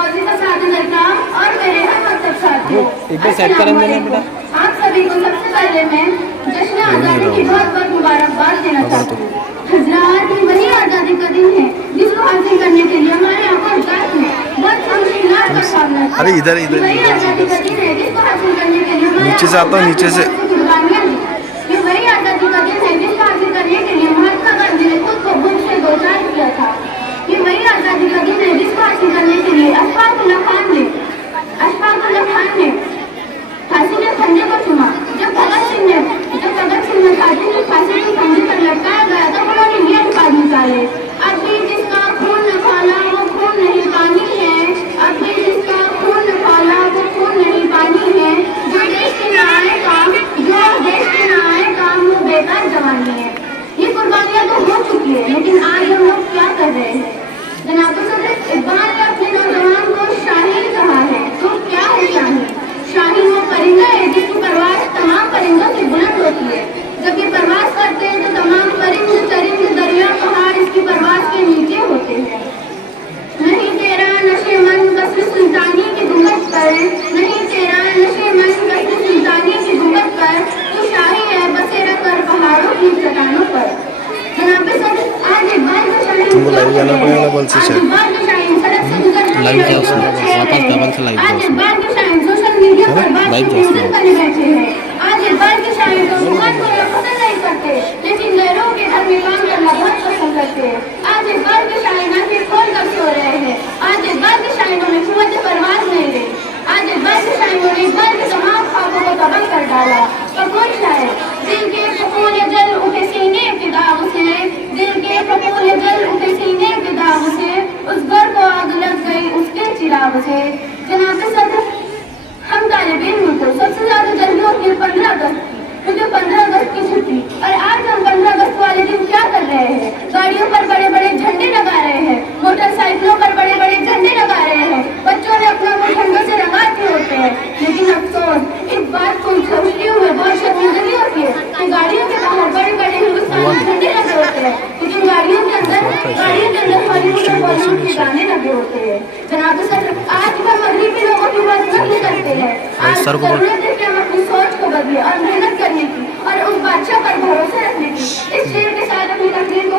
मौजूदा साथी करताम और मेरे हम मतलब साथियों, एक बार सेट करेंगे ना बेटा। आप सभी को सबसे पहले मैं जश्न आज़ादी की बहुत बहुत मुबारकबाद देना चाहती हूँ। हज़रात, ये वही आज़ादी का दिन है जिसको हासिल करने के लिए हमारे आका हज़रात ने बहुत सी मुश्किलात का सामना किया। अरे इधर इधर वही आज़ादी का दिन है जिसको हासिल करने के लिए हमारे नीचे से आता हूँ, नीचे से। कुर्बानियाँ दी। ये वही आज़ादी का दिन है जिसको हासिल करने के लिए महात्मा गांधी ने खुद को भूख से दो चार किया था। ये वही आज़ादी का दिन है जिसको हासिल करने के लिए अशफाक़ुल्लाह खान ने फांसी के फंदे को चुमा। जब भगत सिंह ने फांसी के फंदे पर लटकाया गया तो उन्होंने ये अल्फाज निकाले, अब भी जिसका खून न खौला वो खून नहीं पानी है, अब भी जिसका खून न खौला वो खून नहीं पानी है, जो देश के न आए काम वो बेकार जवानी है। ये कुर्बानियां तो हो चुकी है, लेकिन आज हम लोग क्या कर रहे हैं? जनाब सदर इकबाल ने अपने नौजवान को शाहीन कहा है। तो क्या है शाहीन? शाहीन वो परिंदा है जिसकी परवाज़ तमाम परिंदों से बुलंद होती है। जब ये परवाज़ करते हैं तो तमाम परिंद चरिंद दरिया पहाड़ इसकी परवाज़ के नीचे होते हैं। नहीं तेरा नशे मन कसर सुल्तानी की घुंघट पर, नहीं तेरा नशे मन कसर सुल्तानी की घुंघट पर, तू शाही है बसेरा कर पहाड़ों की चट्टानों पर। जनाब सदर, आज एक बार जो शाहीन तुमको लाइव जाना पड़ेगा बोल से शायद। लाइव जा उसमें वापस डबल से लाइव जा आज एक उसमें। बार जो शाहीन सोशल मीडिया पर बात लाइव जा करने उसमें। बैठे हैं। आज एक बार के शाहीन तो दुकान को पसंद नहीं करते, लेकिन गैरों के घर में काम करना बहुत पसंद करते हैं। आज एक बार के शाहीन आंखें खोल कर सो रहे हैं। आज एक बार के शाहीनों में कीमत परवाज नहीं रही। आज एक बार के शाहीनों ने एक बार के तमाम ख्वाबों को तबाह कर डाला। तो कोई शायर दिल के फफूले जल उठे सीने के दाग से, दिल के फफूले जल उठे सीने के दाग से, उस घर को आग लग गई उसके चिराग से। जनाब सदर, हम तालिब इल्म को सबसे ज्यादा जल्दी होती है 15 अगस्त की, क्योंकि 15 अगस्त की छुट्टी। और आज हम 15 अगस्त वाले दिन क्या कर रहे हैं? गाड़ियों पर बड़े बड़े झंडे लगा रहे हैं, मोटरसाइकिलों पर बड़े बड़े झंडे लगा रहे हैं, बच्चों ने अपना मुंह झंडों से रंगाते होते हैं। लेकिन अफसोस इस बात को सोचते हुए बहुत शर्मिंदगी होती है कि गाड़ियों के बाहर बड़े बड़े हिंदुस्तानी झंडे लगे होते हैं, लेकिन गाड़ियों के अंदर हॉलीवुड और बॉलीवुड के गाने लगे होते हैं। जनाब सर, आज हम मगरिबी लोगों की बात नहीं करते हैं। आज जरूरत है कि हम अपनी सोच को बदले और मेहनत करने की और उस बादशाह पर भरोसा रखने की। इस शेर के साथ अपनी तकरीर